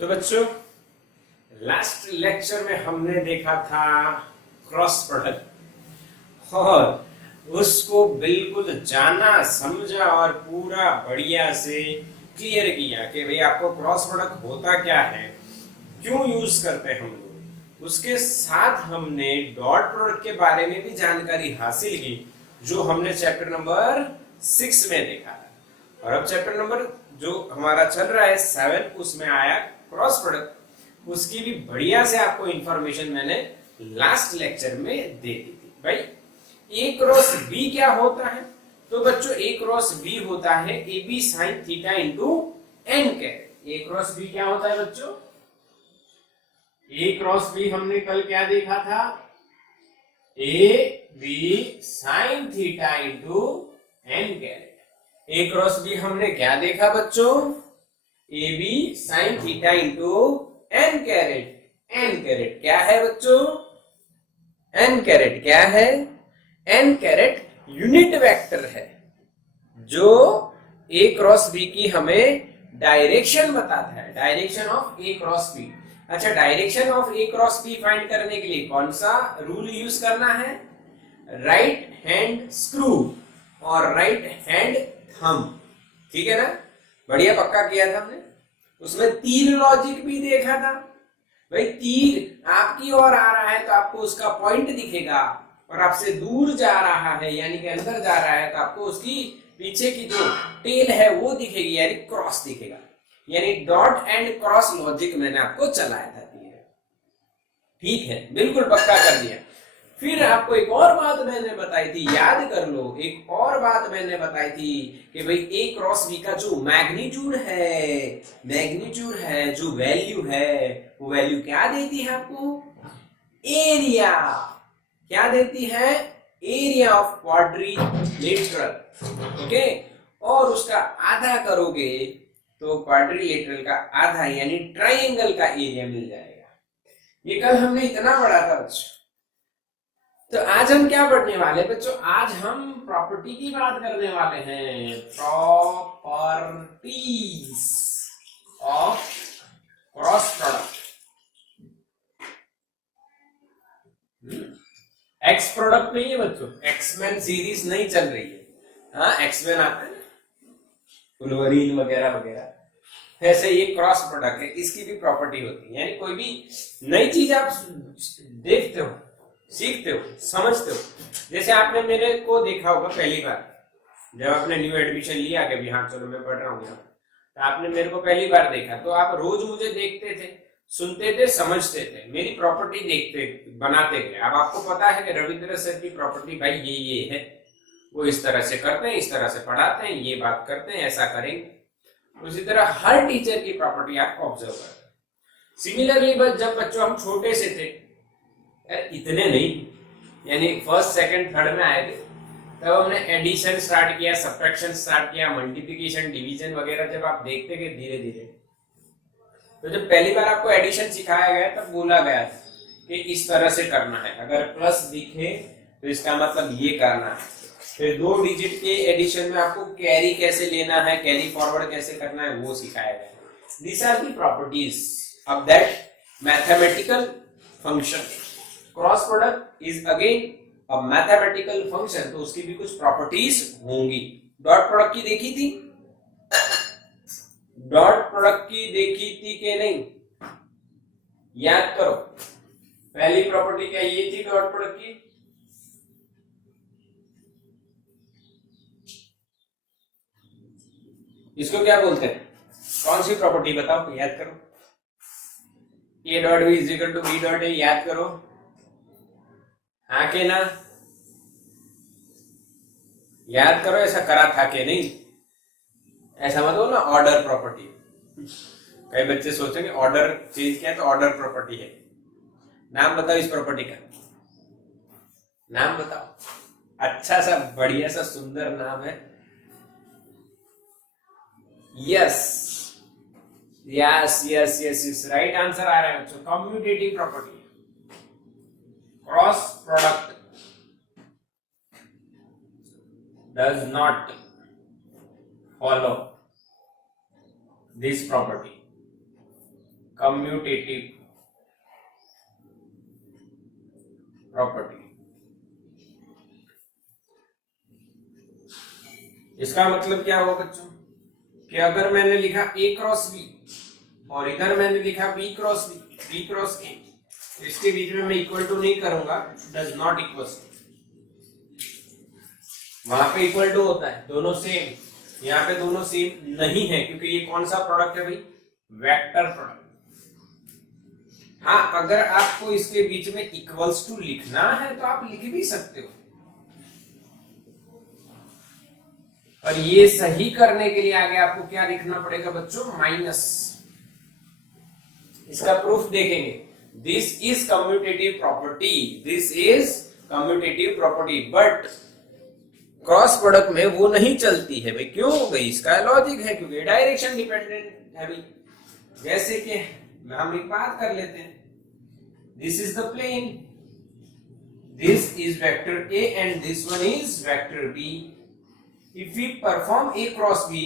तो बच्चों, last lecture में हमने देखा था क्रॉस प्रोडक्ट और उसको बिल्कुल जाना समझा और पूरा बढ़िया से क्लियर किया कि भाई आपको क्रॉस प्रोडक्ट होता क्या है, क्यों यूज करते हैं हम लोग। उसके साथ हमने डॉट प्रोडक्ट के बारे में भी जानकारी हासिल की जो हमने चैप्टर नंबर 6 में देखा था। और अब चैप्टर नंबर जो हमारा चल रहा है 7, उसमें आया क्रॉस प्रोडक्ट। उसकी भी बढ़िया से आपको इंफॉर्मेशन मैंने लास्ट लेक्चर में दे दी थी। भाई ए क्रॉस बी क्या होता है? तो बच्चों ए क्रॉस बी होता है A B sine theta into N caret. A cross B क्या होता है बच्चों? ए क्रॉस बी हमने कल क्या देखा था? A B sine theta into N caret. A cross B हमने क्या देखा बच्चों? A B sine theta into N caret. N caret क्या है बच्चों? एन कैरेट क्या है? एन कैरेट यूनिट वेक्टर है जो ए क्रॉस बी की हमें डायरेक्शन बताता है, direction of A cross B. अच्छा, direction of A cross B find करने के लिए कौन सा रूल यूज करना है? राइट हैंड स्क्रू और राइट हैंड थंब। ठीक है ना? बढ़िया पक्का किया था हमने। उसमें तीर लॉजिक भी देखा था। भाई तीर आपकी ओर आ रहा है तो आपको उसका पॉइंट दिखेगा, और आपसे दूर जा रहा है यानी कि अंदर जा रहा है तो आपको उसकी पीछे की जो टेल है वो दिखेगी, यानी क्रॉस दिखेगा। यानी डॉट एंड क्रॉस लॉजिक मैंने आपको चलाया था। ठीक है, बिल्कुल पक्का कर दिया। फिर आपको एक और बात मैंने बताई थी, याद कर लो। एक और बात मैंने बताई थी कि भाई ए क्रॉस बी का जो मैग्नीट्यूड है, जो वैल्यू है, वो वैल्यू क्या देती है आपको? एरिया। क्या देती है? Area of quadrilateral. ओके, और उसका आधा करोगे तो क्वाड्रिलेटरल का आधा यानी ट्राइंगल का एरिया मिल जाएगा। ये कल हमने इतना पढ़ा था बच्चों। तो आज हम क्या पढ़ने वाले बच्चों? आज हम प्रॉपर्टी की बात करने वाले हैं। Properties of cross product. X product नहीं है बच्चों, एक्समैन सीरीज नहीं चल रही है। हाँ, एक्समैन आते हैं, वुल्वरीन वगैरह वगैरह। ऐसे ये क्रॉस प्रोडक्ट है, इसकी भी प्रॉपर्टी होती है। यानी कोई भी नई चीज आप देखते हो, सीखते हो, समझते हो। जैसे आपने मेरे को देखा होगा पहली बार जब आपने न्यू एडमिशन लिया कि हाँ चलो मैं पढ़ रहा हूँ, तो आपने मेरे को पहली बार देखा तो आप रोज मुझे देखते थे, सुनते थे, समझते थे, मेरी प्रॉपर्टी देखते बनाते थे। अब आपको पता है कि रविंद्र सर की प्रॉपर्टी भाई ये है, वो इस तरह से करते हैं, इस तरह से पढ़ाते हैं, ये बात करते हैं, ऐसा करेंगे। उसी तरह हर टीचर की प्रॉपर्टी आपको ऑब्जर्व करते हैं। सिमिलरली बस जब बच्चों हम छोटे से थे, इतने नहीं, यानी फर्स्ट सेकंड थर्ड में आए थे, तब हमने एडिशन स्टार्ट किया, सब्ट्रैक्शन स्टार्ट किया, मल्टीप्लिकेशन, डिवीजन वगैरह जब आप देखते गए धीरे धीरे, तो जब पहली बार आपको एडिशन सिखाया गया तब बोला गया था कि इस तरह से करना है, अगर प्लस दिखे तो इसका मतलब ये करना है। फिर 2 डिजिट के एडिशन में आपको कैरी कैसे लेना है, कैरी फॉरवर्ड कैसे करना है, वो सिखाया गया। These are the properties of that mathematical function. Cross product is again a mathematical function, तो उसकी भी कुछ प्रॉपर्टीज होंगी। डॉट प्रोडक्ट की देखी थी? डॉट प्रोडक्ट की देखी थी कि नहीं? याद करो, पहली प्रॉपर्टी क्या ये थी डॉट प्रोडक्ट की? इसको क्या बोलते हैं? कौन सी प्रॉपर्टी बताओ, याद करो। A dot B is equal to B dot A, याद करो। हाँ के ना? याद करो, ऐसा करा था कि नहीं? ऐसा मत बोलो ना ऑर्डर प्रॉपर्टी। कई बच्चे सोचेंगे ऑर्डर चीज क्या है, तो ऑर्डर प्रॉपर्टी है। नाम बताओ इस प्रॉपर्टी का, नाम बताओ। अच्छा सा बढ़िया सा सुंदर नाम है। Yes yes yes yes yes, right answer आ रहा है बच्चों, commutative property. Cross product does not follow this property. Commutative property. इसका मतलब क्या हुआ बच्चों कि अगर मैंने लिखा A क्रॉस B और इधर मैंने लिखा B क्रॉस A, इसके बीच में मैं इक्वल टू नहीं करूंगा, डज नॉट इक्वल। वहां पे इक्वल टू होता है, दोनों सेम। यहाँ पे दोनों सेम नहीं है क्योंकि ये कौन सा प्रोडक्ट है भाई, वेक्टर प्रोडक्ट। हाँ, अगर आपको इसके बीच में इक्वल्स टू लिखना है तो आप लिख भी सकते हो, और ये सही करने के लिए आगे आपको क्या लिखना पड़ेगा बच्चों, माइनस। इसका प्रूफ देखेंगे। This is commutative property, this is commutative property, but cross product में वो नहीं चलती है भाई। क्यों भाई, इसका लॉजिक है क्योंकि डायरेक्शन डिपेंडेंट है भाई। जैसे कि हम एक बात कर लेते हैं, this is the plane, this is vector A and this one is vector B. If we perform A cross B,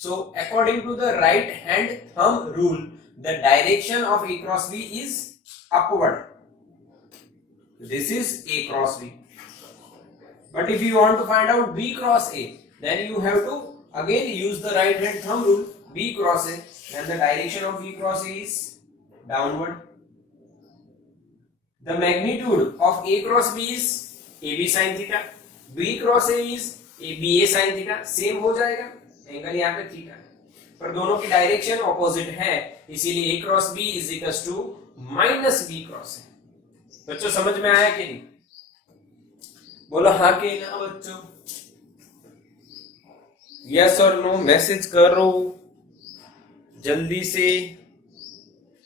so according to the right hand thumb rule, the direction of A cross B is upward. This is A cross B. But if you want to find out B cross A, then you have to again use the right hand thumb rule, B cross A, and the direction of B cross A is downward. The magnitude of A cross B is AB sin theta, B cross A is B A sine theta, same हो जाएगा, angle यहाँ पे theta है, पर दोनों की direction opposite है, इसीलिए A cross B is equals to minus B cross A. बच्चों समझ में आया कि नहीं, बोलो हाँ कि ना बच्चों, यस और नो मैसेज करो जल्दी से,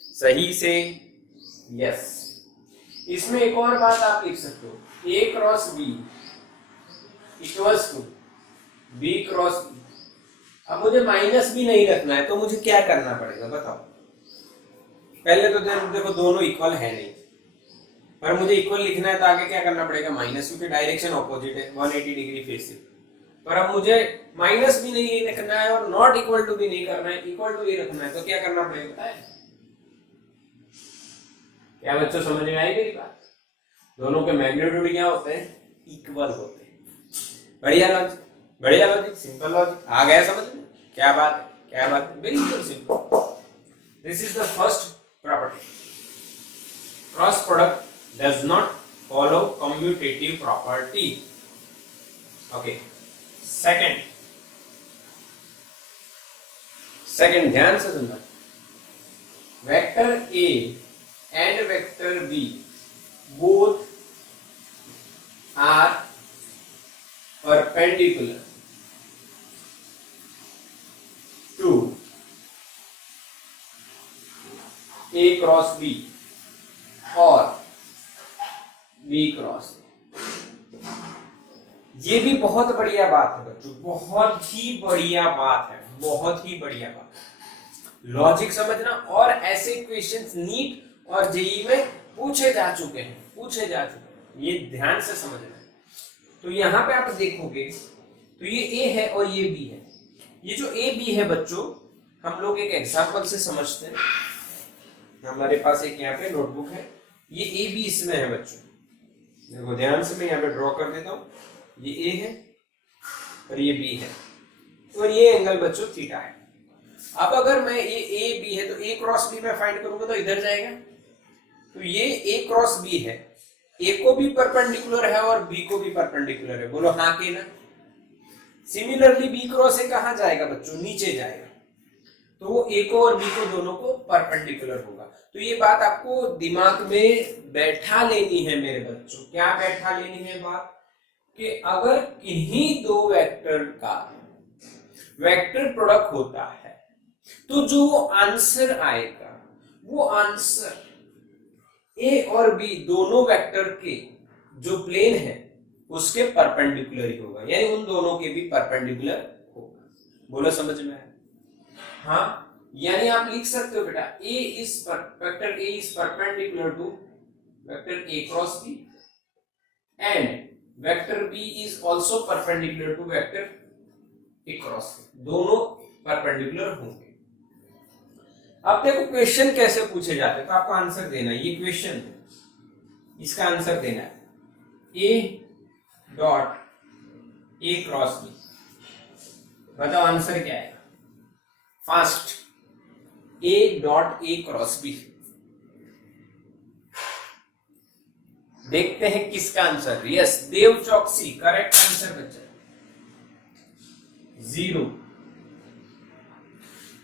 सही से, यस। इसमें एक और बात आप लिख सकते हो, A cross B equals to B cross B. अब मुझे माइनस भी नहीं रखना है तो मुझे क्या करना पड़ेगा बताओ। पहले तो देखो दोनों इक्वल है नहीं, पर मुझे इक्वल लिखना है तो आगे क्या करना पड़ेगा, माइनस, क्योंकि डायरेक्शन ऑपोजिट है 180 डिग्री फेस से। पर अब मुझे माइनस भी नहीं रखना है और नॉट इक्वल टू भी नहीं करना है, इक्वल टू ही रखना है, तो क्या करना पड़ेगा पता है क्या बच्चों, समझ में आई मेरी बात। दोनों के मैग्नीट्यूड क्या होते हैं, इक्वल होते हैं। बढ़िया लॉजिक, बढ़िया लॉजिक, सिंपल लॉजिक, आ गया समझ में, क्या बात है, क्या बात है, बिल्कुल simple. This is the first property, cross product does not follow commutative property. Okay, second ध्यान से सुनना, vector A and vector B both are perpendicular to A cross B और B cross A। ये भी बहुत बढ़िया बात है बच्चों, बहुत ही बढ़िया बात है, बहुत ही बढ़िया बात। लॉजिक समझना, और ऐसे क्वेश्चंस नीट और जेईई में पूछे जा चुके हैं, ये ध्यान से समझना। तो यहाँ पे आप देखोगे तो ये ए है और ये बी है। ये जो ए बी है बच्चों, हम लोग एक एग्जांपल से समझते हैं। हमारे पास एक यहाँ पे नोटबुक है, ये ए बी इसमें है बच्चों, देखो ध्यान से, मैं यहाँ पे ड्रॉ कर देता हूँ। ये ए है और ये बी है, और ये एंगल बच्चों थीटा है। अब अगर मैं ये ए बी है तो ए क्रॉस बी में फाइंड करूंगा तो इधर जाएगा, तो ये ए क्रॉस बी है, ए को भी परपेंडिकुलर है और बी को भी परपेंडिकुलर है, बोलो हाँ कि ना। सिमिलरली बी क्रॉस ए कहां जाएगा बच्चों, नीचे जाएगा, तो वो ए को और बी को दोनों को परपेंडिकुलर होगा। तो ये बात आपको दिमाग में बैठा लेनी है मेरे बच्चों। क्या बैठा लेनी है बात, कि अगर किन्हीं दो वेक्टर का वेक्टर प्रोडक्ट होता है तो जो आंसर आएगा वो आंसर ए और बी दोनों वेक्टर के जो प्लेन है उसके परपेंडिकुलर ही होगा, यानी उन दोनों के भी परपेंडिकुलर होगा। बोलो समझ में आया? हाँ, यानी आप लिख सकते हो बेटा, vector A is perpendicular to vector A cross B and vector B is also perpendicular to vector A cross B, दोनों परपेंडिकुलर होंगे। अब देखो क्वेश्चन कैसे पूछे जाते हैं, तो आपको आंसर देना है, ये क्वेश्चन है, इसका आंसर देना है A dot A cross B. बताओ आंसर क्या है, fast, A dot A cross B. देखते हैं किसका आंसर, यस देव चौकसी, करेक्ट आंसर बच्चा 0,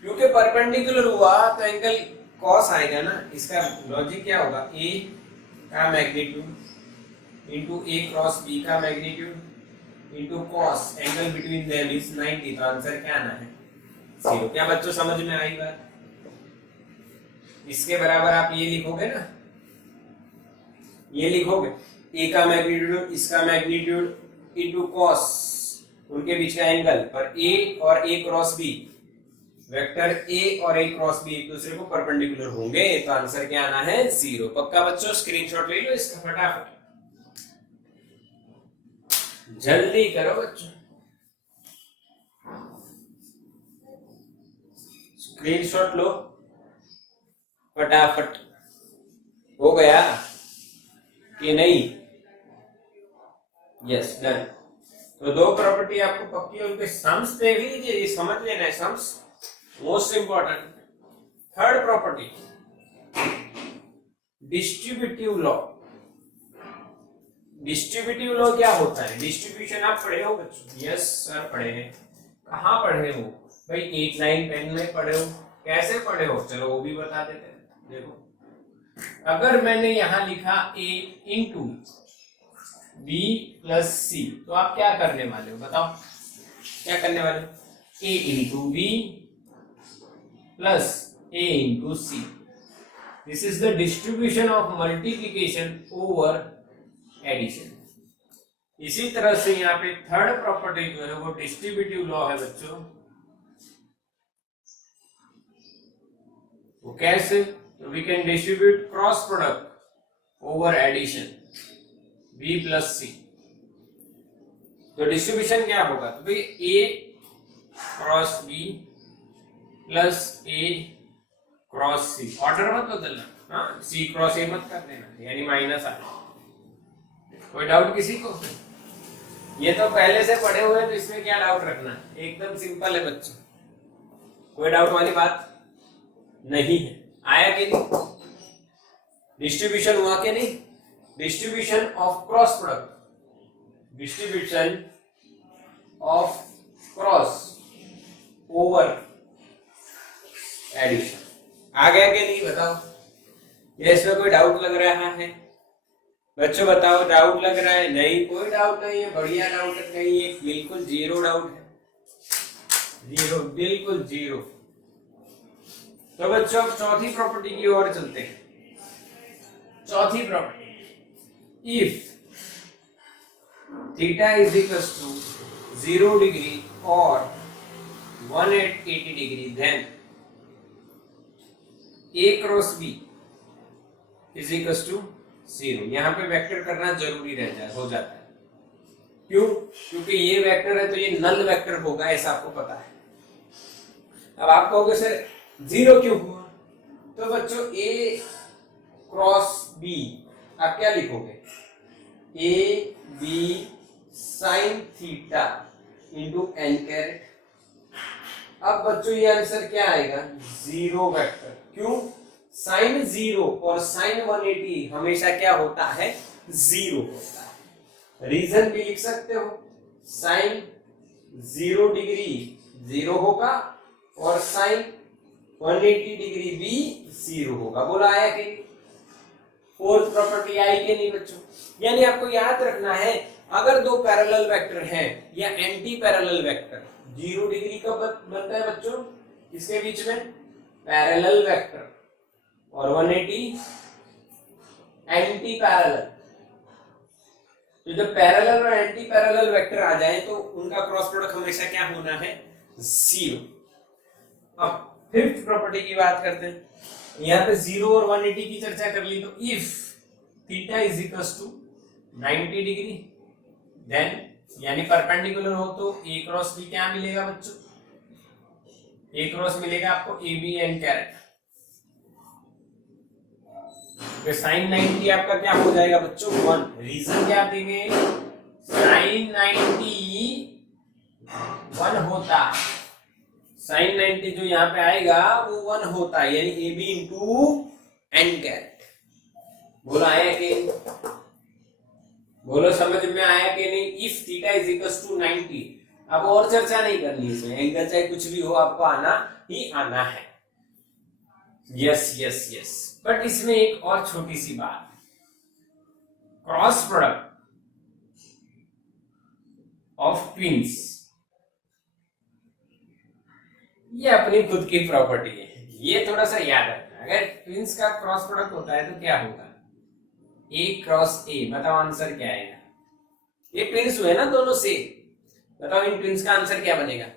क्योंकि परपेंडिकुलर हुआ तो एंगल कॉस आएगा ना। इसका लॉजिक क्या होगा, ए का मैग्नीट्यूड इंटू ए क्रॉस बी का magnitude into cos angle between them is 90, तो आंसर क्या आना है 0। क्या बच्चों समझ में आई बात? इसके बराबर आप ये लिखोगे ना, ये लिखोगे ए का मैग्नीट्यूड इसका मैग्नीट्यूड इंटू कॉस उनके बीच का एंगल, पर ए और ए क्रॉस बी, वेक्टर ए और ए क्रॉस बी एक दूसरे को परपेंडिकुलर होंगे, तो आंसर क्या आना है 0। पक्का बच्चों, स्क्रीनशॉट ले लो इसका फटाफट, जल्दी करो बच्चों, स्क्रीनशॉट लो फटाफट। हो गया कि नहीं? Yes done. तो दो प्रॉपर्टी आपको पक्की है, उनके सम्स देख लीजिए, ये समझ लेना है, sums most important. Third property distributive law. Distributive law क्या होता है? डिस्ट्रीब्यूशन आप पढ़े हो बच्चों? यस सर पढ़े हैं। कहाँ पढ़े हो भाई? 8, 9, 10 में पढ़े हो? कैसे पढ़े हो? चलो वो भी बता देते हैं। देखो अगर मैंने यहां लिखा a into B plus C, तो आप क्या करने वाले हो बताओ? क्या करने वाले हो? a into B plus a into C. This is the distribution of multiplication over addition. इसी तरह से यहाँ पे थर्ड प्रॉपर्टी जो है वो डिस्ट्रीब्यूटिव लॉ है बच्चों। वो कैसे? तो we can distribute cross product over addition b plus C. तो डिस्ट्रीब्यूशन क्या होगा? तो भाई a cross b plus a cross c, order मत बदलना, हाँ c क्रॉस a मत कर देना, यानी माइनस आ। कोई डाउट किसी को? ये तो पहले से पढ़े हुए हैं, तो इसमें क्या डाउट रखना, एकदम सिंपल है बच्चों, कोई डाउट वाली बात नहीं है। आया कि नहीं? डिस्ट्रीब्यूशन हुआ कि नहीं? Distribution of cross product, distribution of cross over addition आ गया कि नहीं बताओ? ये इसमें कोई डाउट लग रहा है बच्चों? बताओ डाउट लग रहा है? नहीं कोई डाउट नहीं है, बढ़िया डाउट नहीं है, बिल्कुल जीरो डाउट है, जीरो, बिल्कुल जीरो। तो बच्चों अब चौथी प्रॉपर्टी की ओर चलते हैं। चौथी property, if theta is equals to 0 degree और 180 degree, then a cross b is equals to 0। यहां पे वेक्टर करना जरूरी हो जाता है। क्यों? क्योंकि ये वेक्टर है तो ये नल वेक्टर होगा, ऐसा आपको पता है। अब आप कहोगे सर 0 क्यों हुआ? तो बच्चों a क्रॉस b आप क्या लिखोगे? a b sine theta into N caret. अब बच्चों ये आंसर क्या आएगा? 0 वेक्टर। क्यों? साइन 0 और साइन 180 हमेशा क्या होता है? 0 होता है। रीजन भी लिख सकते हो, साइन 0 डिग्री 0 होगा और साइन 180 डिग्री भी 0 होगा। बोला आया कि? फोर्थ प्रॉपर्टी आई कि नहीं बच्चों? यानी आपको याद रखना है, अगर दो पैरेलल वेक्टर हैं या एंटी पैरेलल वेक्टर, 0 डिग्री कब बनता है बच्चों? इसके बीच में पैरेलल वेक्टर और 180 एंटी पैरेलल। तो जब पैरेलल और एंटी पैरेलल वेक्टर आ जाए तो उनका क्रॉस प्रोडक्ट हमेशा क्या होना है? 0। अब फिफ्थ प्रॉपर्टी की बात करते हैं। यहाँ पे 0 और 180 की चर्चा कर ली, तो if theta is equals to 90 degree, then यानी परपेंडिकुलर हो तो a क्रॉस b क्या मिलेगा बच्चों? a क्रॉस मिलेगा आपको ab एन कैरेट। तो साइन 90 आपका क्या हो जाएगा बच्चों 1। रीजन क्या देंगे, साइन 90 1 होता है, साइन 90 जो यहाँ पे आएगा वो 1 होता है, यानी A B into N caret. बोलो आया कि, बोलो समझ में आया कि नहीं। If theta is equals to 90, अब और चर्चा नहीं करनी इसमें, एंगल चाहे कुछ भी हो आपको आना ही आना है। Yes yes yes. बट इसमें एक और छोटी सी बात, क्रॉस प्रोडक्ट ऑफ ट्विंस, ये अपनी खुद की प्रॉपर्टी है, ये थोड़ा सा याद रखना। अगर ट्विंस का क्रॉस प्रोडक्ट होता है तो क्या होगा, ए क्रॉस ए। बताओ आंसर क्या आएगा, ये ट्विंस हुए ना दोनों से, बताओ इन ट्विंस का आंसर क्या बनेगा,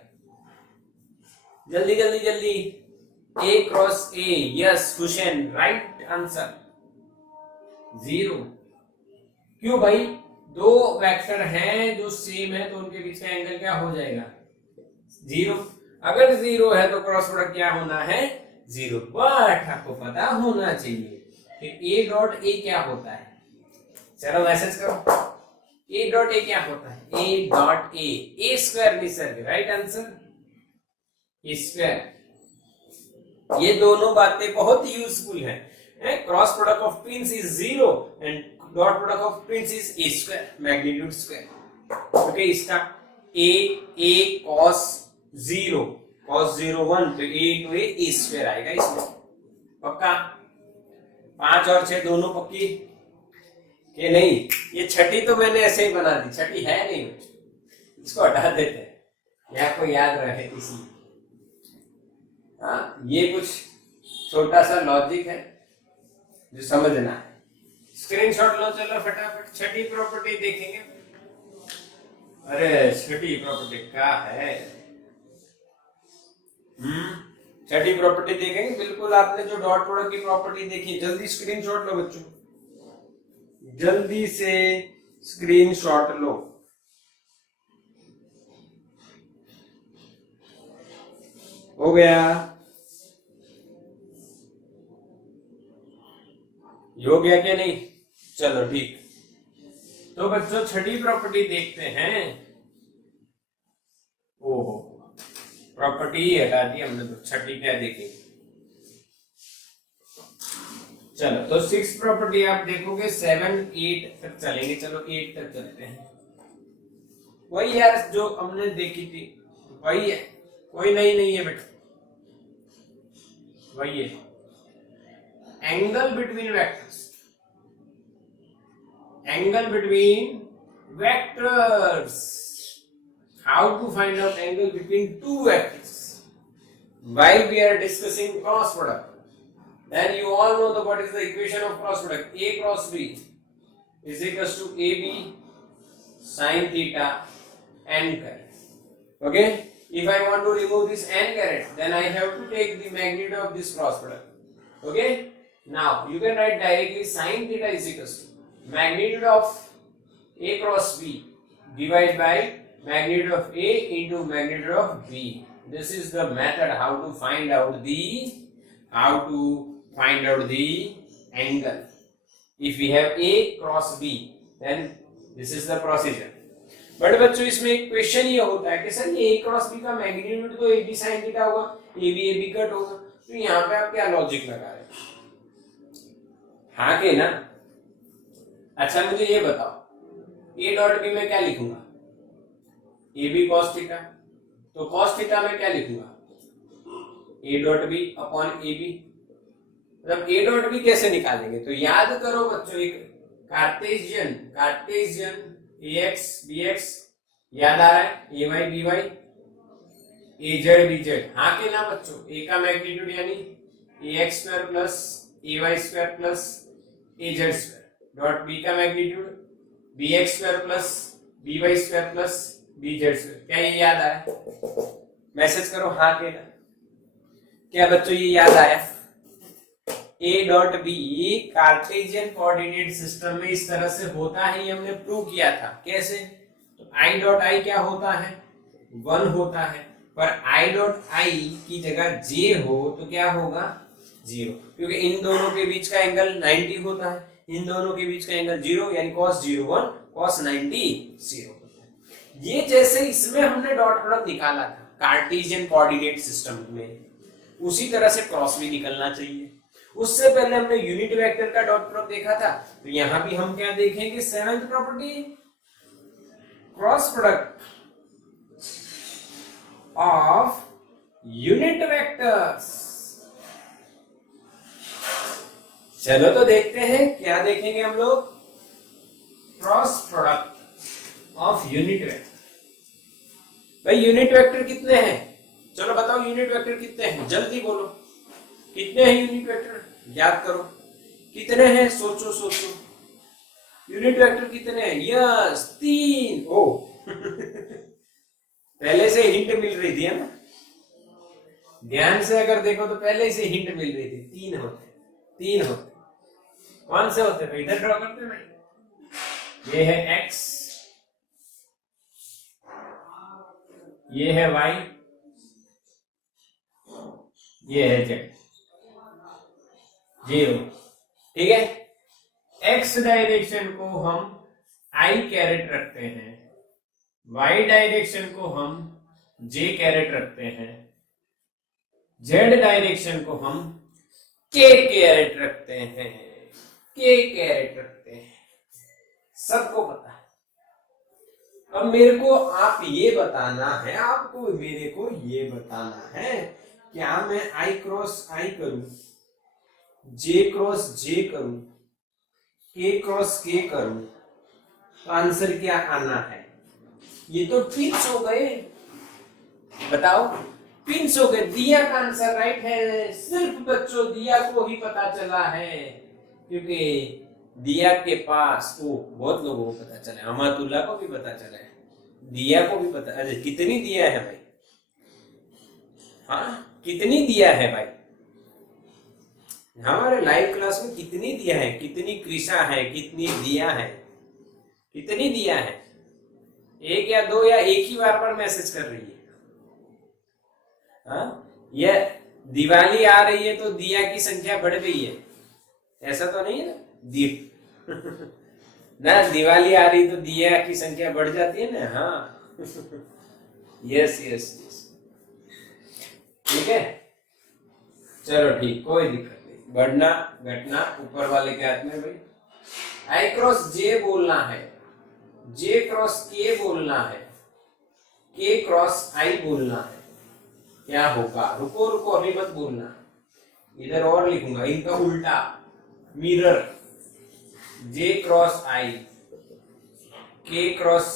जल्दी जल्दी जल्दी। A cross A, yes Hussain, right answer 0। क्यों भाई, दो वेक्टर हैं जो सेम है तो उनके बीच का एंगल क्या हो जाएगा 0। अगर 0 है तो क्रॉस प्रोडक्ट क्या होना है 0। बट आपको पता होना चाहिए कि ए डॉट ए क्या होता है। चलो मैसेज करो, ए डॉट ए क्या होता है, A dot A square Nisarga, right answer square. ये दोनों बातें बहुत यूजफुल है। Cross product of twins is 0 and dot product of twins is a square, magnitude square. Okay, इसका ए cos 0 cos 0 1 तो ए इंटू ए स्क्वायर आएगा इसमें, पक्का। 5 और 6 दोनों पक्की कि नहीं। ये छठी तो मैंने ऐसे ही बना दी, छठी है नहीं, इसको हटा देते हैं या कोई याद रहे इसी। हाँ, ये कुछ छोटा सा लॉजिक है जो समझना है। स्क्रीनशॉट लो चलो फटाफट, छठी प्रॉपर्टी देखेंगे। अरे छठी प्रॉपर्टी क्या है, छठी प्रॉपर्टी देखेंगे बिल्कुल। आपने जो डॉट प्रोडक्ट की प्रॉपर्टी देखी, जल्दी स्क्रीनशॉट लो बच्चों, जल्दी से स्क्रीनशॉट लो। हो गया, हो गया क्या नहीं, चलो ठीक। तो बच्चों छठी प्रॉपर्टी देखते हैं। ओहो, प्रॉपर्टी ही हटा दी हमने, तो छठी क्या देखेंगे। चलो तो 6 प्रॉपर्टी आप देखोगे, 7 8 तक चलेंगे। चलो 8 तक चलते हैं। वही यार जो हमने देखी थी वही है, कोई नई नहीं है बेटा, वही है। Angle between vectors, angle between vectors, how to find out angle between two vectors while we are discussing cross product. Then you all know what is the equation of cross product. A cross B is equals to AB sin theta n caret. Okay, if I want to remove this n caret, then I have to take the magnitude of this cross product. Okay, now you can write directly sin theta is equals to magnitude of A cross B divided by magnitude of A into magnitude of B. This is the method how to find out the angle. If we have A cross B, then this is the procedure. But बच्चों इसमें एक question ये होता है कि sir ये A cross B का magnitude तो AB sin थीटा होगा, AB कट होगा, तो यहाँ पे आप क्या लॉजिक लगा रहे हैं, हाँ के ना। अच्छा मुझे ये बताओ A डॉट B में क्या लिखूंगा, AB cos थीटा, तो cos थीटा में क्या लिखूंगा A dot B upon AB। मतलब A डॉट B कैसे निकालेंगे, तो याद करो बच्चों एक कार्टेशियन AX BX याद आ रहा है, AY BY AZ BZ, हाँ के ना बच्चों। A का मैग्नीट्यूड यानी AX square plus AY square plus AZ square dot B का magnitude BX square plus BY square plus BZ square. क्या ये याद आया, मैसेज करो हाँ के ना। क्या बच्चों ये याद आया, A dot B Cartesian coordinate system में इस तरह से होता है, ये हमने प्रूव किया था। कैसे, तो I डॉट आई क्या होता है 1 होता है, पर I डॉट आई की जगह J हो तो क्या होगा जीरो, क्योंकि इन दोनों के बीच का एंगल 90 होता है, इन दोनों के बीच का एंगल जीरो, यानी cos 01 cos 90 जीरो होता है। ये जैसे इसमें हमने डॉट प्रोडक्ट निकाला था कार्टेशियन कोऑर्डिनेट सिस्टम में, उसी तरह से क्रॉस भी निकलना चाहिए। उससे पहले हमने यूनिट वेक्टर का डॉट प्रोडक्ट देखा था, तो यहां भी हम क्या देखेंगे, seventh property, cross product of unit vectors. चलो तो देखते हैं क्या देखेंगे हम लोग, cross product of unit vector. भाई यूनिट वेक्टर कितने हैं, चलो बताओ यूनिट वेक्टर कितने हैं, जल्दी बोलो कितने हैं यूनिट वेक्टर, याद करो कितने हैं, सोचो सोचो, यूनिट वेक्टर कितने हैं, यस 3। ओ पहले से हिंट मिल रही थी है ना, ध्यान से अगर देखो तो पहले से हिंट मिल रही थी, 3 होते। कौन से होते हैं, इधर ड्रॉ करते हैं भाई, ये है x, ये है y, ये है z, 0, ठीक है। x डायरेक्शन को हम i कैरेट रखते हैं, y डायरेक्शन को हम j कैरेट रखते हैं, z डायरेक्शन को हम k कैरेट रखते हैं, सबको पता है। अब मेरे को आप ये बताना है, आपको मेरे को ये बताना है, क्या मैं i क्रॉस i करूं, j क्रॉस j करूं, k क्रॉस k करूं, तो आंसर क्या आना है, ये तो पिंस हो गए, बताओ पिंस हो गए, दिया का आंसर राइट है। सिर्फ बच्चों दिया को ही पता चला है, क्योंकि दिया के पास बहुत लोगों को पता चला, अमातुल्ला को भी पता चला है, दिया को भी पता। अरे कितनी दिया है भाई, हाँ कितनी दिया है भाई, हमारे लाइव क्लास में कितनी दिया है, कितनी कृषा है, कितनी दिया है, कितनी दिया है, 1 या 2 या एक ही बार मैसेज कर रही है। हाँ ये दिवाली आ रही है तो दिया की संख्या बढ़ गई है, ऐसा तो नहीं है ना, ना दिवाली आ रही तो दिया की संख्या बढ़ जाती है ना, हाँ यस यस यस, ठीक है चलो ठीक, कोई दिक्कत नहीं, बढ़ना घटना ऊपर वाले के हाथ में भाई। आई क्रॉस जे बोलना है, जे क्रॉस के बोलना है, के क्रॉस आई बोलना है, क्या होगा, रुको रुको अभी मत बोलना, इधर और लिखूंगा इनका उल्टा, मिरर, जे क्रॉस आई, के क्रॉस,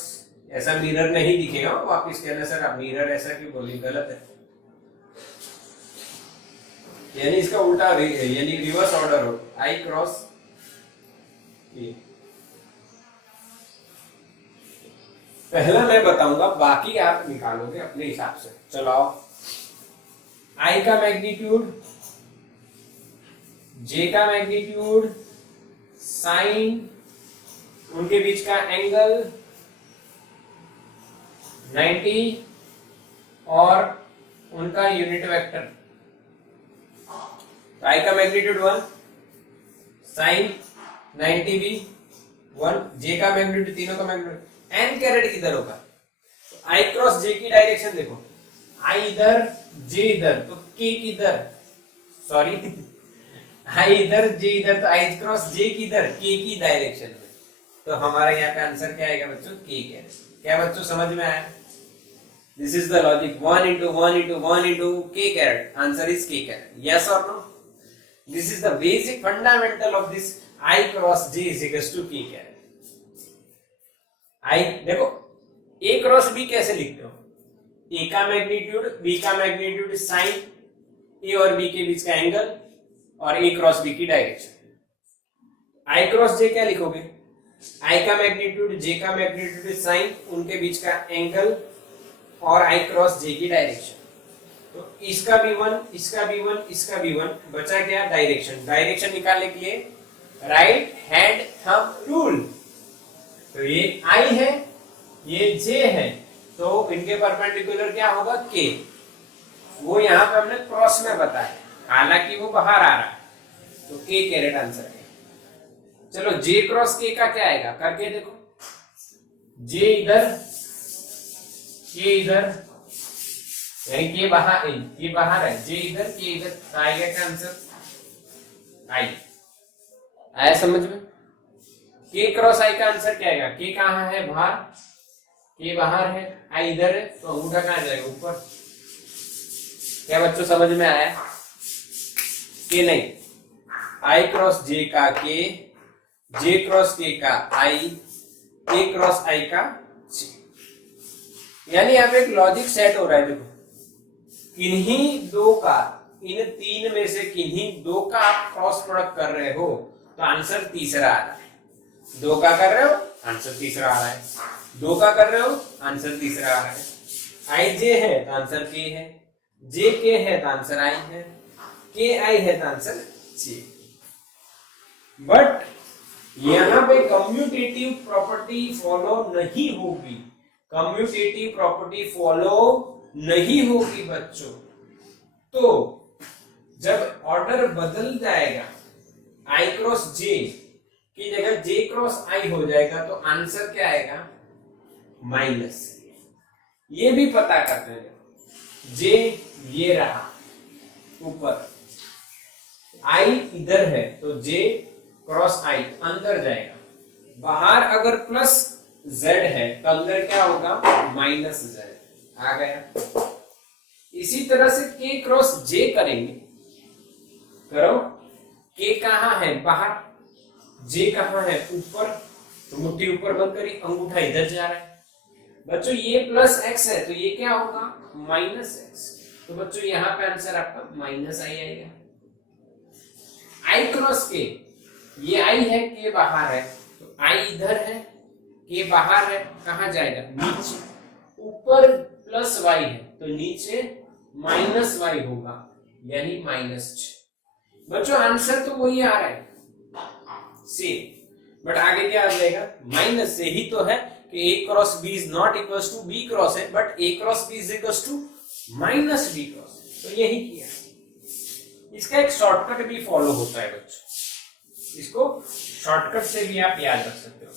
ऐसा मिरर नहीं दिखेगा, वापिस कहना सर आप मिरर ऐसा क्यों बोली, गलत है, यानी इसका उल्टा यानी रिवर्स ऑर्डर हो, आई क्रॉस ए। पहला मैं बताऊंगा, बाकी आप निकालोगे अपने हिसाब से। चलाओ, आई का मैग्नीट्यूड, जे का मैग्नीट्यूड, साइन, उनके बीच का एंगल 90 और उनका यूनिट वेक्टर। आई का मैग्नीट्यूड 1, साइन 90 भी 1, जे का मैग्नीट्यूड, तीनों का मैग्नीट्यूड, एन कैरेट किधर होगा, आई क्रॉस जे की डायरेक्शन देखो, आई इधर जे इधर, तो के किधर, सॉरी आई इधर जे इधर, तो आई क्रॉस जे किधर, के की डायरेक्शन में, तो हमारा यहाँ का आंसर क्या आएगा बच्चों, के कैरेट। क्या बच्चों समझ में आया, this is the logic, 1 into 1 into 1 into k caret, answer is k caret, yes or no, this is the basic fundamental of this I cross j is equals to k caret। I देखो a cross b कैसे लिखते हो, a का magnitude, b का magnitude, sign a और b के बीच का angle और a क्रॉस b की डायरेक्शन। I क्रॉस j क्या लिखोगे, I का मैग्नीट्यूड, j का मैग्नीट्यूड, साइन, उनके बीच का एंगल और I क्रॉस j की डायरेक्शन। तो इसका भी 1, इसका भी 1, इसका भी 1, बचा क्या, डायरेक्शन। डायरेक्शन निकालने के लिए राइट हैंड थंब रूल, तो ये I है, ये J है, तो इनके परपेंडिकुलर क्या होगा, K, वो यहाँ पे हमने क्रॉस में बताया, हालांकि वो बाहर आ रहा है, तो के कैरेट आंसर है। चलो जे क्रॉस के का क्या आएगा, करके देखो। जे इधर, के इधर, यानी के बाहर, ये बाहर है, जे इधर के इधर, तो आएगा क्या आंसर, आई। आया समझ में? के क्रॉस आई का आंसर क्या आएगा, के कहाँ है, बाहर, के बाहर है, आई इधर है, तो अंगूठा कहाँ जाएगा, ऊपर। क्या बच्चों समझ में आया? के नहीं, आई क्रॉस जे का के, जे क्रॉस के का आई, के क्रॉस आई का जे। यानी यहाँ पे एक लॉजिक सेट हो रहा है। देखो, किन्हीं दो का, इन तीन में से किन्हीं दो का आप क्रॉस प्रोडक्ट कर रहे हो, तो आंसर तीसरा आ रहा है। दो का कर रहे हो, आंसर तीसरा आ रहा है। दो का कर रहे हो, आंसर तीसरा आ रहा है। आई जे है तो आंसर के है, जे के है तो आंसर आई है, के आई है तो आंसर जे। बट यहां पे कम्यूटेटिव प्रॉपर्टी फॉलो नहीं होगी, कम्यूटेटिव प्रॉपर्टी फॉलो नहीं होगी बच्चों। तो जब ऑर्डर बदल जाएगा, आई क्रॉस जे की जगह जे क्रॉस आई हो जाएगा, तो आंसर क्या आएगा, माइनस। ये भी पता करते हैं, जे ये रहा ऊपर, आई इधर है, तो जे क्रॉस आई अंदर जाएगा, बाहर अगर प्लस जेड है तो अंदर क्या होगा, माइनस जेड आ गया। इसी तरह से के क्रॉस जे करेंगे, करो, के कहाँ है, बाहर, जे कहाँ है, ऊपर, तो मुट्ठी ऊपर बंद करी, अंगूठा इधर जा रहा है। बच्चों ये प्लस एक्स है, तो ये क्या होगा, माइनस एक्स। तो बच्चों यहाँ पे आंसर आपका माइनस आई आएगा। आई क्रॉस के, ये आई है, के बाहर है, तो आई इधर है, के बाहर है, कहाँ जाएगा, नीचे। ऊपर प्लस वाई है, तो नीचे माइनस वाई होगा, यानी -6। बच्चों आंसर तो वही आ रहा है सेम, बट आगे क्या आ जाएगा, माइनस से ही तो है कि a cross b is not equals to b cross है, but a cross b is equals to minus b cross, तो यही किया। इसका एक शॉर्टकट भी फॉलो होता है बच्चों, इसको शॉर्टकट से भी आप याद रख सकते हो।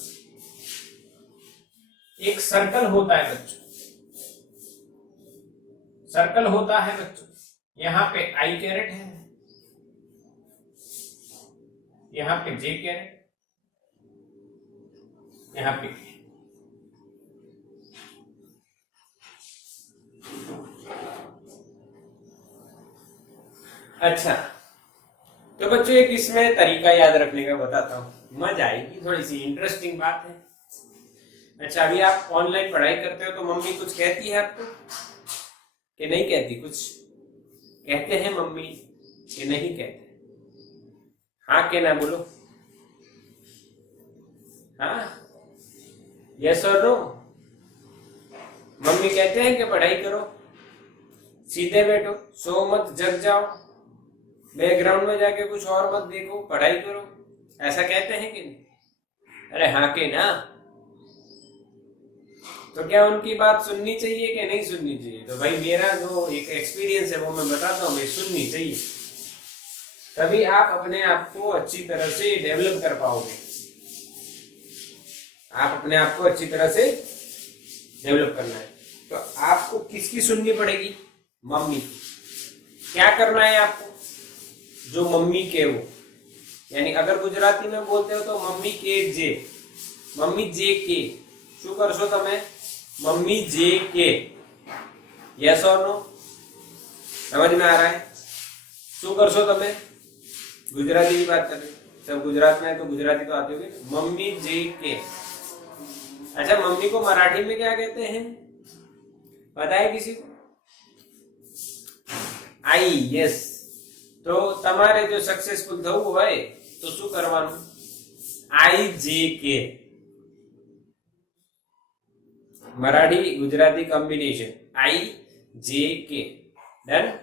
एक सर्कल होता है बच्चों, सर्कल होता है बच्चों, यहां पे आई कैरेट है, यहां पे जे कैरेट, यहां पे के। अच्छा, तो बच्चों एक इसमें तरीका याद रखने का बताता हूँ, मजा आएगी, थोड़ी सी इंटरेस्टिंग बात है। अच्छा, अभी आप ऑनलाइन पढ़ाई करते हो तो मम्मी कुछ कहती है आपको कि नहीं कहती, कुछ कहते हैं मम्मी कि नहीं कहते? हाँ के ना बोलो, हाँ, यस और नो। मम्मी कहते हैं कि पढ़ाई करो, सीधे बैठो, सो मत, जग जाओ, बैकग्राउंड में जाके कुछ और मत देखो, पढ़ाई करो, ऐसा कहते हैं कि नहीं? अरे हाँ के ना। तो क्या उनकी बात सुननी चाहिए कि नहीं सुननी चाहिए? तो भाई मेरा जो एक एक्सपीरियंस है वो मैं बताता हूँ, भाई सुननी चाहिए, तभी आप अपने आप को अच्छी तरह से डेवलप कर पाओगे। आप अपने आप को अच्छी तरह से डेवलप करना है, तो आपको किसकी सुननी पड़ेगी? मम्मी। क्या करना है आपको? जो मम्मी के हो, यानी अगर गुजराती में बोलते हो तो मम्मी के जे, मम्मी जे के शू करशो तमे? मम्मी जे के। यस और नो? समझ में आ रहा है? शू करशो तमे? गुजराती की बात करें, सब गुजरात में है तो गुजराती तो आती होगी। मम्मी जे के। अच्छा, मम्मी को मराठी में क्या कहते हैं पता है किसी को? आई। यस। तो તમારે જો સક્સેસફુલ થવું હોય તો શું કરવાનું? आई जे के, मराठी गुजराती कॉम्बिनेशन, आई जे के। Done?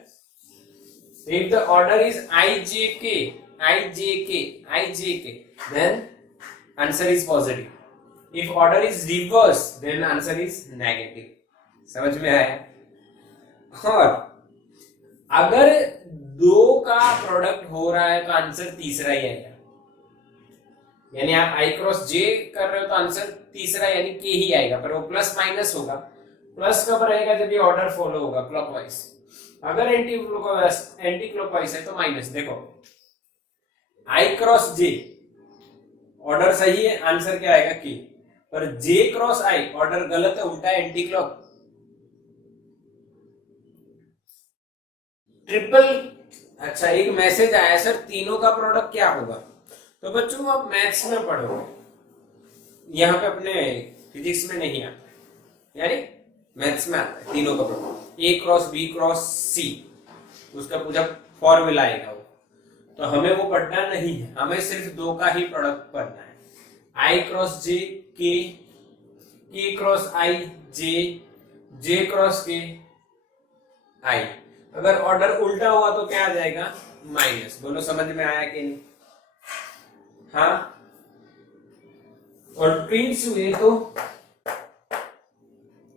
If the order is IJK, IJK, IJK, then answer is positive. If order is reverse, then answer is negative. समझ में आया? और अगर दो का प्रोडक्ट हो रहा है तो आंसर तीसरा ही आएगा। यानी आप आई क्रॉस जे कर रहे हो तो आंसर तीसरा यानी के ही आएगा, पर वो प्लस माइनस होगा। प्लस कब रहेगा? जब ये ऑर्डर फॉलो होगा क्लॉकवाइज। अगर एंटी क्लॉकवाइज है तो माइनस। देखो आई क्रॉस जे ऑर्डर सही है, आंसर क्या आएगा? के। पर जे क्रॉस आई ऑर्डर गलत है, उल्टा है, एंटी क्लॉक। ट्रिपल। अच्छा, एक मैसेज आया सर तीनों का प्रोडक्ट क्या होगा? तो बच्चों आप मैथ्स में पढ़ोगे, यहाँ पे अपने फिजिक्स में नहीं आता, यानी मैथ्स में आता है तीनों का प्रोडक्ट। ए क्रॉस बी क्रॉस सी, उसका पूरा फॉर्मूला आएगा वो। तो हमें वो पढ़ना नहीं है, हमें सिर्फ दो का ही प्रोडक्ट पढ़ना है। आई क्रॉस जे के क्रॉस आई जे क्रॉस के आई। अगर ऑर्डर उल्टा हुआ तो क्या आ जाएगा? माइनस। बोलो समझ में आया कि नहीं? हाँ। और ट्विंस हुए तो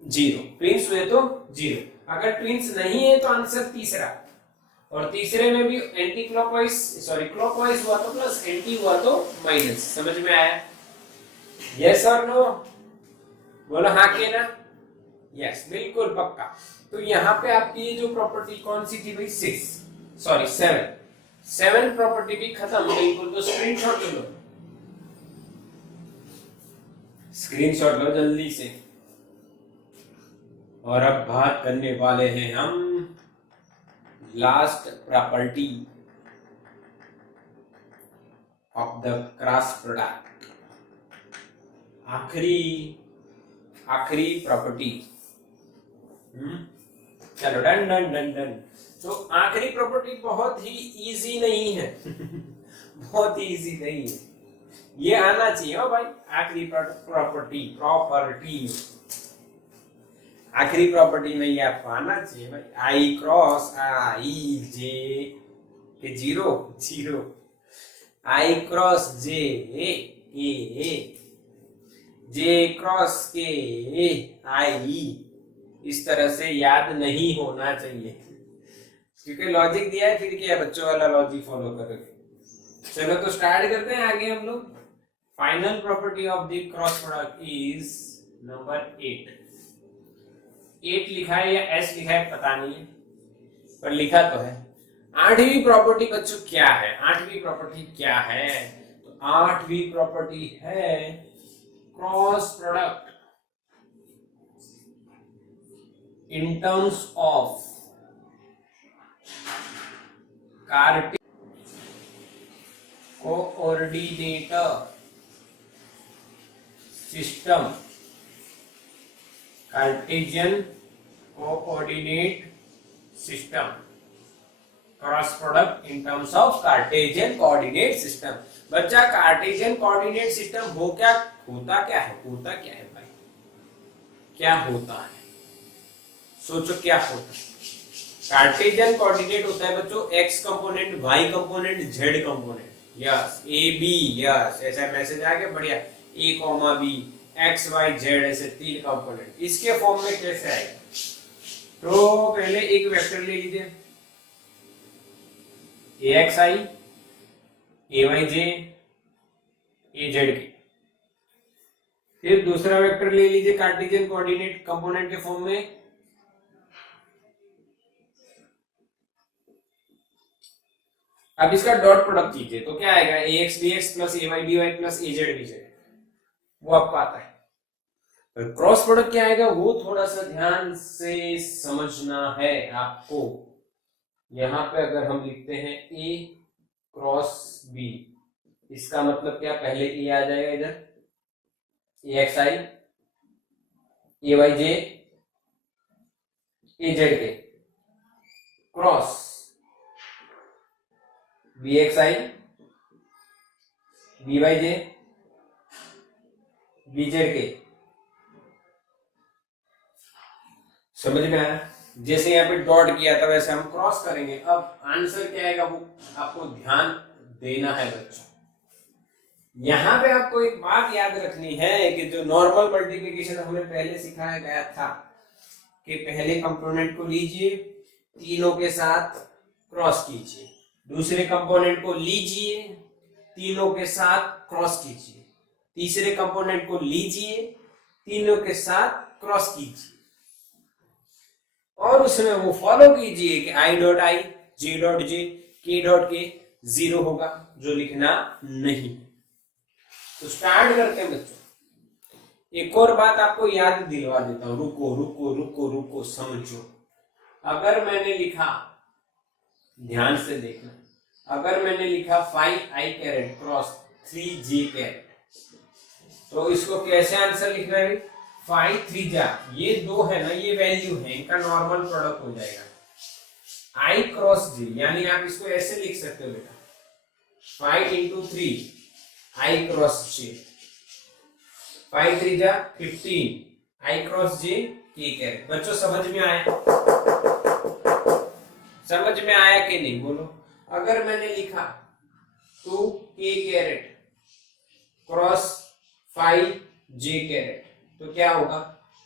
जीरो, ट्विंस हुए तो जीरो। अगर ट्विंस नहीं है तो आंसर तीसरा, और तीसरे में भी एंटी क्लॉकवाइज सॉरी क्लॉकवाइज हुआ तो प्लस, एंटी हुआ तो माइनस। समझ में आया? यस और नो? बोलो हाँ के ना? यस, बिल्कुल पक्का। तो यहाँ पे आपकी ये जो प्रॉपर्टी कौन सी थी भाई? 7 प्रॉपर्टी भी खत्म बिल्कुल। तो स्क्रीनशॉट लो, स्क्रीनशॉट लो जल्दी से। और अब बात करने वाले हैं हम last property of the cross product. आखिरी प्रॉपर्टी। चलो डन डन डन डन। तो आखिरी प्रॉपर्टी बहुत ही इजी नहीं है बहुत ही इजी नहीं है, ये आना चाहिए हो भाई। आखिरी प्रॉपर्टी आखिरी प्रॉपर्टी में ये आपको आना चाहिए भाई। आई क्रॉस आई जे के जीरो, आई क्रॉस जे जे क्रॉस के आई। इस तरह से याद नहीं होना चाहिए, क्योंकि लॉजिक दिया है, फिर क्या बच्चों वाला लॉजिक फॉलो करोगे। चलो तो स्टार्ट करते हैं आगे हम लोग। Final property of the cross product is number 8 लिखा है या एस लिखा है पता नहीं है, पर लिखा तो है। आठवीं प्रॉपर्टी बच्चों क्या है? आठवीं प्रॉपर्टी क्या है? तो आठवीं प्रॉपर्टी है cross product in terms of coordinate system, Cartesian coordinate system, cross product in terms of Cartesian coordinate system. बच्चा कार्टेशियन कोऑर्डिनेट सिस्टम होता क्या है भाई? क्या होता है? सोचो क्या होता है? कार्टेशियन कोऑर्डिनेट होता है बच्चों X component, Y component, Z component. Yes, A B, yes ऐसा मैसेज आ गया, बढ़िया। A comma B, X Y Z, ऐसे 3 कंपोनेंट। इसके फॉर्म में कैसे आएगा? तो पहले एक वेक्टर ले लीजिए, ए एक्स आई, ए वाई जे, ए जेड के। फिर दूसरा वेक्टर ले लीजिए कार्टेशियन कोऑर्डिनेट कंपोनेंट के फॉर्म में, अब इसका डॉट प्रोडक्ट कीजिए तो क्या आएगा? ए एक्स डी एक्स प्लस ए वाई डी वाई प्लस ए जेड बी जेड, वो आपको आता है। पर क्रॉस प्रोडक्ट क्या आएगा वो थोड़ा सा ध्यान से समझना है आपको। यहां पे अगर हम लिखते हैं ए क्रॉस बी, इसका मतलब क्या? पहले ए आ जाएगा इधर, ए एक्स आई, ए वाई जे, ए जेड के, क्रॉस बी एक्स आई, बी वाई जे, बी जेड के। समझ में आया? जैसे यहाँ पे डॉट किया था वैसे हम क्रॉस करेंगे। अब आंसर क्या आएगा वो आपको ध्यान देना है बच्चों। यहां पे आपको एक बात याद रखनी है कि जो नॉर्मल मल्टीप्लिकेशन हमें पहले सिखाया गया था कि पहले कंपोनेंट को लीजिए, तीनों के साथ क्रॉस कीजिए, दूसरे कंपोनेंट को लीजिए, तीनों के साथ क्रॉस कीजिए, तीसरे कंपोनेंट को लीजिए, तीनों के साथ क्रॉस कीजिए, और उसमें वो फॉलो कीजिए कि i dot I, j dot J, k dot के 0 होगा, जो लिखना नहीं। तो स्टार्ट करते हैं बच्चों। एक और बात आपको याद दिलवा देता हूं, रुको रुको रुको रुको, समझो। अगर मैंने लिखा, ध्यान से देखना, अगर मैंने लिखा 5i carat cross 3j carat, तो इसको कैसे आंसर लिखना है? 5 3 जा, ये दो है ना, ये वैल्यू है, इनका नॉर्मल प्रोडक्ट हो जाएगा i क्रॉस j, यानी आप इसको ऐसे लिख सकते हो बेटा, 5 इंटू 3 i क्रॉस j, 5 3 जा 15, i cross j k caret. बच्चों समझ में आया? समझ में आया कि नहीं बोलो? अगर मैंने लिखा 2k carat cross 5j carat, तो क्या होगा?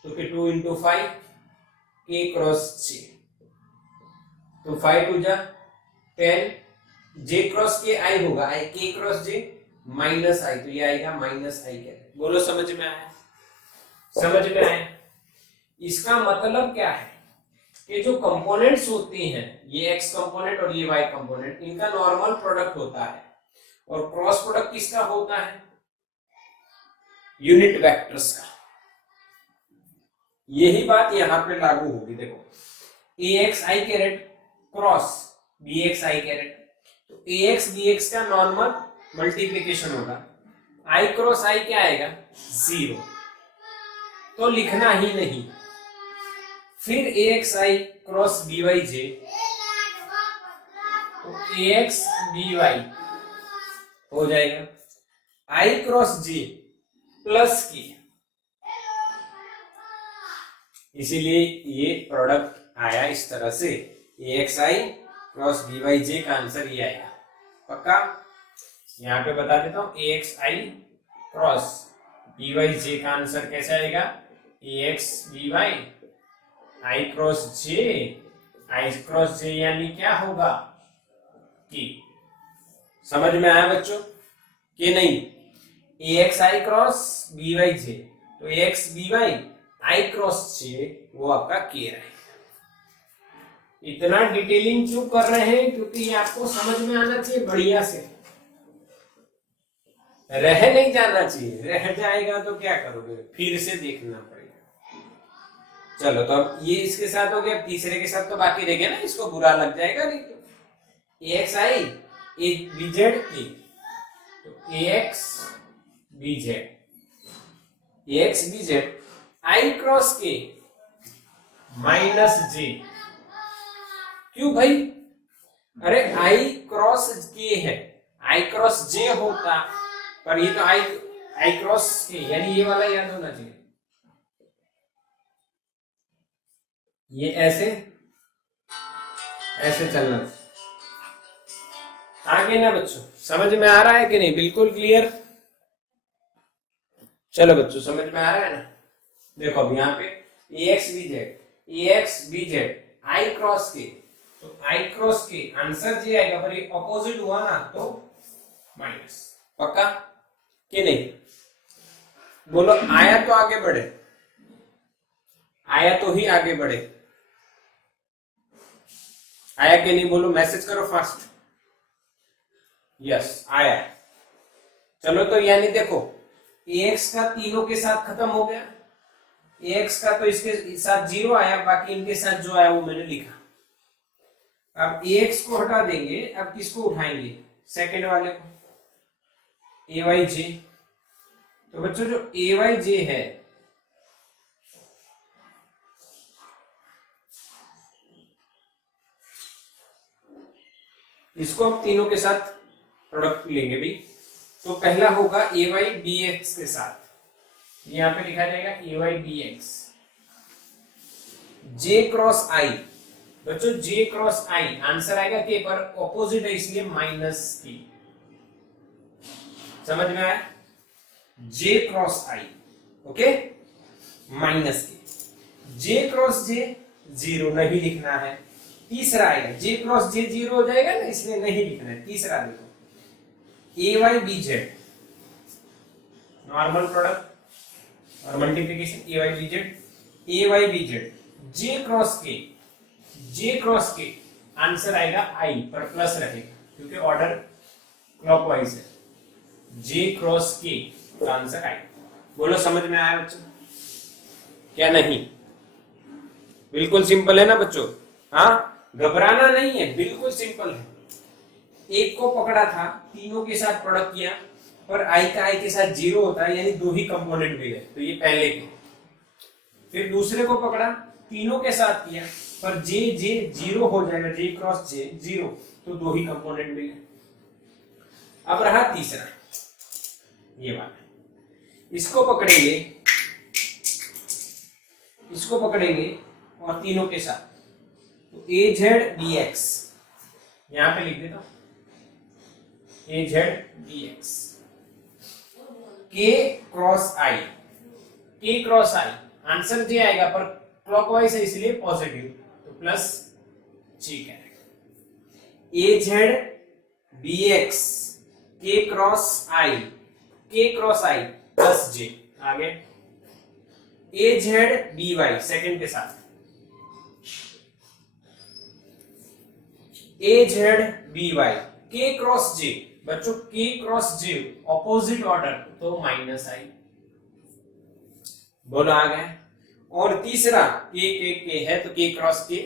तो फिर 2 इंटू 5 k क्रॉस j, तो 5 2 जा 10, j क्रॉस k i होगा, i k cross j minus i, तो ये आएगा माइनस i कैरेट। बोलो समझ में आया? समझ में आया? इसका मतलब क्या है कि जो कंपोनेंट्स होते हैं, ये x कंपोनेंट और ये y कंपोनेंट, इनका नॉर्मल प्रोडक्ट होता है, और क्रॉस प्रोडक्ट किसका होता है? यूनिट वेक्टर्स का। यही बात यहां पे लागू होगी। देखो, ax i caret cross bx i caret, तो ax bx का नॉर्मल मल्टीप्लीकेशन होगा, i क्रॉस i क्या आएगा? 0, तो लिखना ही नहीं। फिर axi क्रॉस byj, तो ax by हो जाएगा, i cross j plus k, इसीलिए ये प्रोडक्ट आया इस तरह से, axi क्रॉस byj का आंसर ये आएगा। पक्का? यहाँ पे बता देता हूं, axi क्रॉस byj का आंसर कैसे आएगा? ax by i cross j यानी क्या होगा? कि समझ में आया बच्चों कि नहीं? axi क्रॉस byj, तो ax by i cross j वो आपका k रहेगा। इतना डिटेलिंग क्यों कर रहे हैं? क्योंकि ये आपको समझ में आना चाहिए बढ़िया से, रह नहीं जाना चाहिए। रह जाएगा तो क्या करोगे? फिर से देखना पड़ेगा। चलो, तो अब ये इसके साथ हो गया, तीसरे के साथ तो बाकी रह गया ना, इसको बुरा लग जाएगा नहीं तो। axi bz k, तो ax bz i cross k minus j। क्यों भाई? अरे i क्रॉस k है, i क्रॉस j होता, पर ये तो i क्रॉस k, यानी ये वाला याद होना चाहिए। ये ऐसे चलना। आगे ना बच्चों, समझ में आ रहा है कि नहीं? बिल्कुल क्लियर? चलो बच्चों, समझ में आ रहा है ना? देखो अब यहाँ पे ax bz i cross k, तो i क्रॉस k आंसर जे आएगा, पर ये अपोजिट हुआ ना तो माइनस। पक्का कि नहीं? बोलो, आया तो आगे बढ़े, आया तो ही आगे बढ़े। आया कि नहीं? बोलो, मैसेज करो फास्ट। यस, आया। चलो, तो यानी देखो, ax का तीनों के साथ खत्म हो गया, ax का तो इसके साथ 0 आया, बाकी इनके साथ जो आया वो मैंने लिखा। अब ax को हटा देंगे, अब किसको उठाएंगे? सेकंड वाले को, ayj। तो बच्चों जो ayj है, इसको हम तीनों के साथ प्रोडक्ट लेंगे भी। तो पहला होगा ay bx के साथ, यहां पे लिखा जाएगा ay bx j cross i। बच्चों j क्रॉस i आंसर आएगा k, पर ऑपोजिट है इसलिए माइनस k। समझ में आया? j cross i, okay, minus k। j cross j 0 नहीं लिखना है, तीसरा आएगा जे क्रॉस जे जीरो हो जाएगा ना, इसलिए नहीं लिखना है। तीसरा देखो A Y B Z, normal product और multiplication A Y B Z, A Y B Z J cross के आंसर आएगा आई पर प्लस रहेगा क्योंकि ऑर्डर क्लॉकवाइज है। जे क्रॉस के का आंसर आई। बोलो समझ में आया बच्चों क्या? नहीं, बिल्कुल सिंपल है ना बच्चों। हाँ, घबराना नहीं है, बिल्कुल सिंपल है। एक को पकड़ा था, तीनों के साथ प्रोडक्ट किया, पर आई का आई के साथ जीरो होता है, यानी दो ही कंपोनेंट मिले, तो ये पहले के। फिर दूसरे को पकड़ा, तीनों के साथ किया, पर जे जे जीरो हो जाएगा, जे क्रॉस जे जीरो, तो दो ही कंपोनेंट मिले। अब रहा तीसरा, ये वाला, इसको पकड़ेंगे और तीनों के साथ, तो ए जेड डी एक्स यहां पे लिख देता हूं, ए जेड डी एक्स के क्रॉस आई आंसर जे आएगा, पर क्लॉकवाइज है इसलिए पॉजिटिव, तो प्लस जी करेक्ट। ए जेड बी एक्स के क्रॉस आई प्लस जे, आगे ए जेड बी वाई सेकेंड के साथ, ए जेड बी वाई के क्रॉस जे, बच्चों के क्रॉस जे ऑपोजिट ऑर्डर, तो माइनस आई। बोलो आ गए। और तीसरा के है तो के क्रॉस के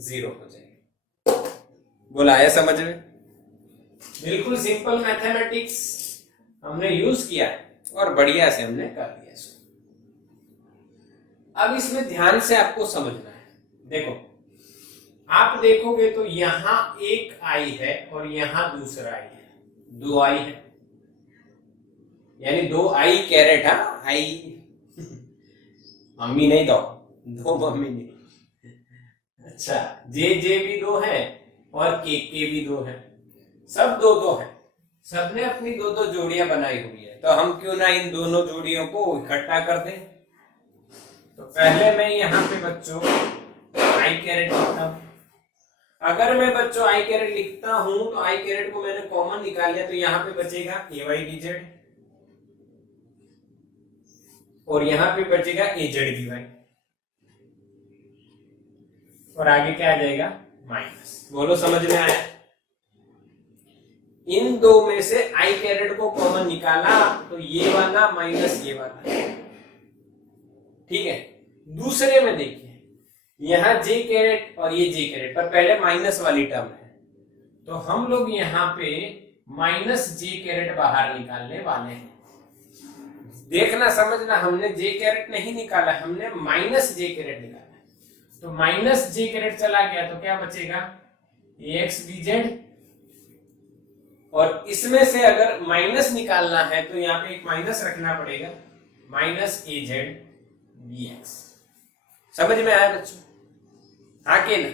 जीरो हो जाएगा। बोला आया समझ में? बिल्कुल सिंपल मैथमेटिक्स हमने यूज किया और बढ़िया से हमने कर दिया इसको। अब इसमें ध्यान से आपको समझना है। देखो, आप देखोगे तो यहां एक आई है और यहां दूसरा आई है, दो आई है, यानी दो आई कैरेट। हाँ, आई मम्मी नहीं, दो मम्मी नहीं। अच्छा, जे भी दो है और के भी दो है, सब दो है, सबने अपनी दो जोड़ियां बनाई हुई है, तो हम क्यों ना इन दोनों जोड़ियों को इकट्ठा कर दें। तो पहले मैं यहाँ पे बच्चों आई कैरेट लिखता हूं। अगर मैं बच्चों आई कैरेट लिखता हूं तो आई कैरेट को मैंने कॉमन निकाल लिया, तो यहाँ पे बचेगा ए वाई डी जेड और यहां पे बचेगा ए जेड डी वाई, और आगे क्या आ जाएगा? माइनस। बोलो समझ में आया? इन दो में से आई कैरेट को कॉमन निकाला तो ये वाला माइनस ये वाला, ठीक है। दूसरे में देखिए, यहां जे कैरेट और ये जे कैरेट, पर पहले माइनस वाली टर्म है, तो हम लोग यहां पे माइनस जे कैरेट बाहर निकालने वाले हैं। देखना समझना, हमने जे कैरेट नहीं निकाला, हमने माइनस जे कैरेट निकाला। तो माइनस जे कैरेट चला गया तो क्या बचेगा? ए एक्स बी जेड, और इसमें से अगर माइनस निकालना है तो यहाँ पे एक माइनस रखना पड़ेगा, माइनस ए जेड बी एक्स। समझ में आया बच्चों? हाँ के ना?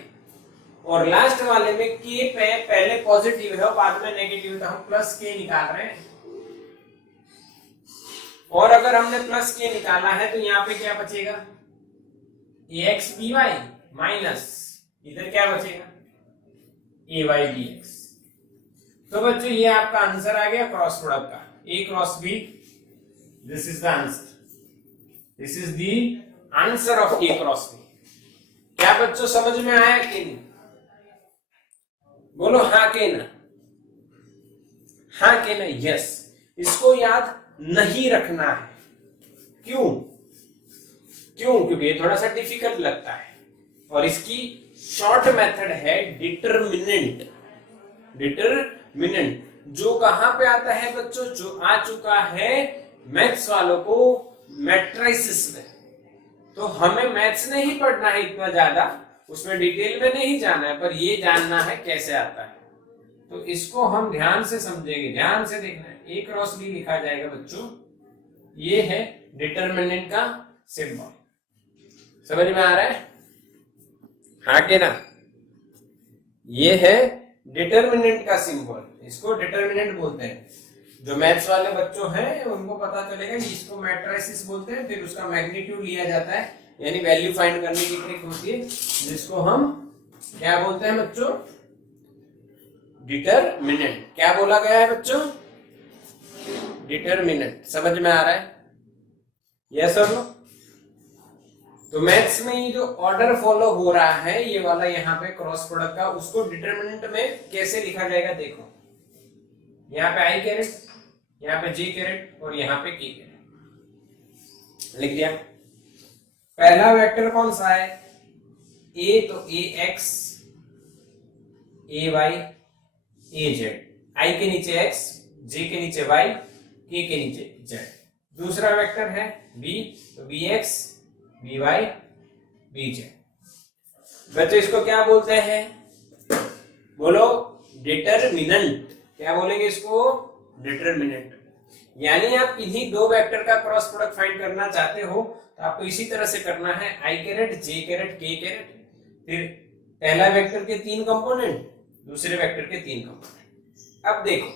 और लास्ट वाले में के पे पहले पॉजिटिव है और बाद में नेगेटिव, तो हम प्लस के निकाल रहे हैं। और अगर हमने प्लस के निकाला है तो यहाँ पे क्या बचेगा? ए एक्स बी वाई माइनस, इधर क्या बचेगा? ए वाई बी एक्स। तो बच्चों ये आपका आंसर आ गया क्रॉस प्रोडक्ट का, A cross B. This is the answer, this is the answer of A cross B. क्या बच्चों समझ में आया कि नहीं? बोलो हाँ के ना? हाँ के ना? यस। इसको याद नहीं रखना है। क्यों? क्योंकि ये थोड़ा सा डिफिकल्ट लगता है, और इसकी शॉर्ट मेथड है डिटरमिनेंट। जो कहां पे आता है बच्चों? जो आ चुका है मैथ्स वालों को मैट्रिसेस में। तो हमें मैथ्स नहीं पढ़ना है इतना ज्यादा, उसमें डिटेल में नहीं जाना है, पर ये जानना है कैसे आता है। तो इसको हम ध्यान से समझेंगे, ध्यान से देखना है। ए क्रॉस बी लिखा जाएगा बच्चों, ये है डिटरमिनेंट का सिंबल। समझ में आ रहा है? हाँ के ना? ये है डिटरमिनेंट का सिंबल, इसको डिटरमिनेंट बोलते हैं। जो मैथ्स वाले बच्चों हैं उनको पता चलेगा कि इसको मैट्रिसेस बोलते हैं। फिर उसका मैग्नीट्यूड लिया जाता है, यानी वैल्यू फाइंड करने की ट्रिक होती है, जिसको हम क्या बोलते हैं बच्चों? डिटरमिनेंट। क्या बोला गया है बच्चों? डिटरमिनेंट। समझ में आ रहा है? यस और नो? तो मैथ्स में ये जो ऑर्डर फॉलो हो रहा है ये वाला यहाँ पे क्रॉस प्रोडक्ट का, उसको डिटरमिनेंट में कैसे लिखा जाएगा देखो। यहाँ पे आई कैरेट, यहाँ पे जे कैरेट और यहाँ पे के कैरेट लिख दिया। पहला वेक्टर कौन सा है? ए, तो ए X, A Y, A Z. आई के नीचे एक्स, जे के नीचे वाई, के निचे जेड। दूसरा वेक्टर है बी, तो B X, B Y, B Z. बच्चों इसको क्या बोलते हैं? बोलो, डिटरमिनेंट। क्या बोलेंगे इसको? डिटरमिनेंट। यानी आप इन्हीं दो वेक्टर का क्रॉस प्रोडक्ट फाइंड करना चाहते हो तो आपको इसी तरह से करना है। आई कैरेट, जे कैरेट, के कैरेट, फिर पहला वेक्टर के 3 कंपोनेंट, दूसरे वेक्टर के 3 कंपोनेंट। अब देखो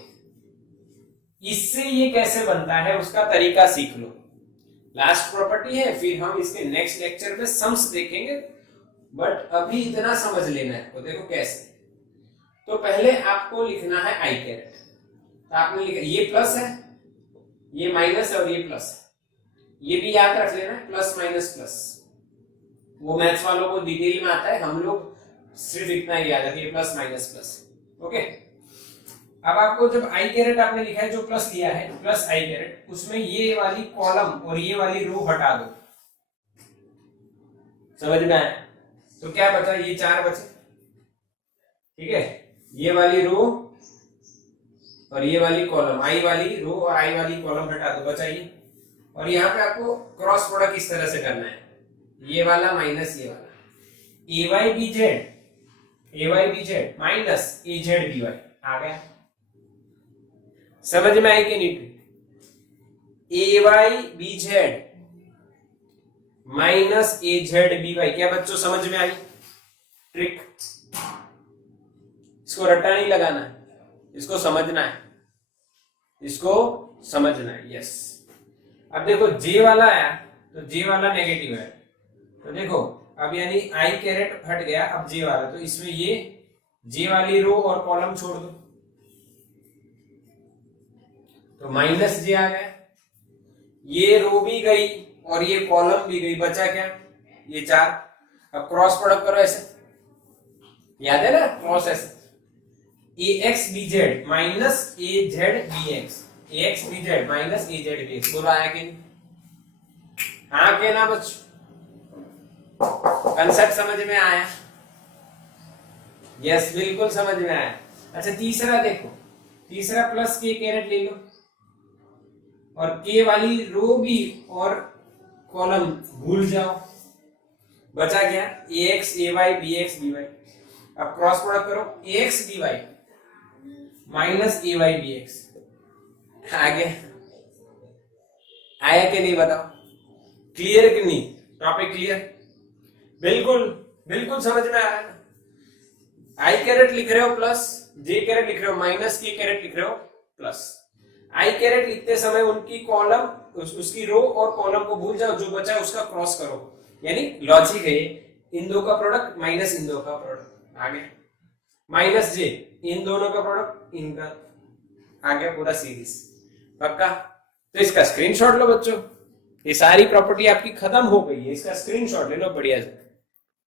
इससे ये कैसे बनता है उसका तरीका सीख लो। लास्ट प्रॉपर्टी है, फिर हम इसके नेक्स्ट लेक्चर में सम्स देखेंगे, बट अभी इतना समझ लेना है आपको। देखो कैसे। तो पहले आपको लिखना है आई कैरेट। तो आपने लिखा, ये प्लस है, ये माइनस है और ये प्लस है। ये भी याद रख लेना है, प्लस माइनस प्लस। वो मैथ्स वालों को डिटेल में आता है, हम लोग सिर्फ इतना ही याद रखिए, प्लस माइनस प्लस। ओके। अब आपको जब आई कैरेट आपने लिखा है, जो प्लस लिया है, प्लस आई कैरेट, उसमें ये वाली कॉलम और ये वाली रो हटा दो। समझ में आया? तो क्या बचा? ये 4 बचे। ठीक है, ये वाली रो और ये वाली कॉलम, आई वाली रो और आई वाली कॉलम हटा दो, बचा ये। और यहाँ पे आपको क्रॉस प्रोडक्ट इस तरह से करना है, ये वाला माइनस ये वाला, ए Y B Z, A Y B Z minus A Z B Y. आ गया? समझ में आई कि नहीं? ए वाई बी जेड माइनस ए जेड बी वाई। क्या बच्चों समझ में आई ट्रिक? इसको रट्टा नहीं लगाना है, इसको समझना है, इसको समझना है। यस। अब देखो जे वाला आया तो जे वाला नेगेटिव है, तो देखो अब यानी आई कैरेट हट गया, अब जे वाला, तो इसमें ये जे वाली रो और कॉलम छोड़ दो, तो माइनस जे आ गया। ये रो भी गई और ये कॉलम भी गई, बचा क्या? ये 4। अब क्रॉस प्रोडक्ट करो ऐसे, याद है ना? क्रॉस ऐसे, ए एक्स बी जेड माइनस ए जेड बी एक्स, ए एक्स बी जेड माइनस ए जेड बी एक्स। बोलो आया कि नहीं? हाँ के ना बच्चों? कंसेप्ट समझ में आया? यस, बिल्कुल समझ में आया। अच्छा तीसरा देखो, तीसरा प्लस के कैरेट ले लो और के वाली रो भी और कॉलम भूल जाओ, बचा क्या? A X A Y B X B Y. अब क्रॉस प्रोडक्ट करो, A X B Y minus A Y B X. आगे आया कि नहीं बताओ? क्लियर कि नहीं? Topic clear? बिल्कुल बिल्कुल समझ में आ रहा है ना? आई कैरेट लिख रहे हो प्लस, जे कैरेट लिख रहे हो माइनस, के कैरेट लिख रहे हो प्लस। आई कैरेट लिखते समय उनकी कॉलम, उसकी रो और कॉलम को भूल जाओ, जो बचा उसका क्रॉस करो। यानी लॉजिक है, इन दो का प्रोडक्ट माइनस इन दो का प्रोडक्ट। आगे माइनस जे, इन दोनों का प्रोडक्ट इनका। आगे पूरा सीरीज। पक्का? तो इसका स्क्रीनशॉट लो बच्चों, ये सारी प्रॉपर्टी आपकी खत्म हो गई है, इसका स्क्रीनशॉट ले लो बढ़िया से।